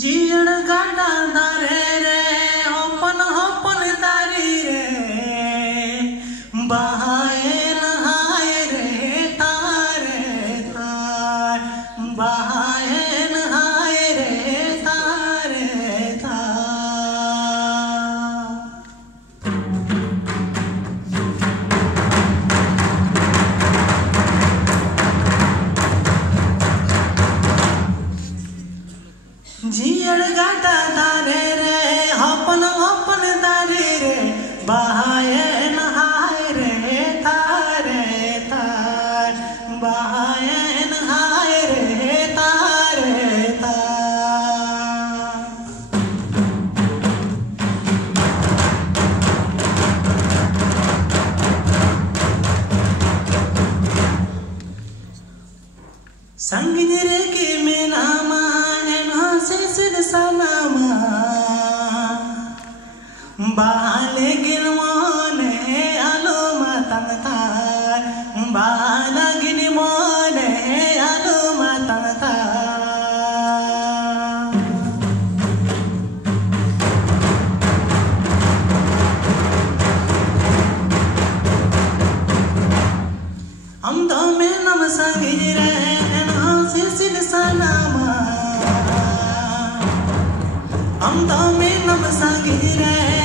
जीण गाटा दारे रे होपन होपन दारी रे बहाए नहाए रे तारे तार बहाए नहाए रे तारे तार। जीण गाटा दारे रे होपन होपन दारी रे बहाए नहाए रे तारे तार बहाए नहाए रे तारे तार। संग रे के में नामा सलामा बाले गिनवाने आलो मतंग तार बाला गिनवाने आलो मतंग तार। हम तो में नम संगी रे सिद सलामा हम तो में नम संगी रे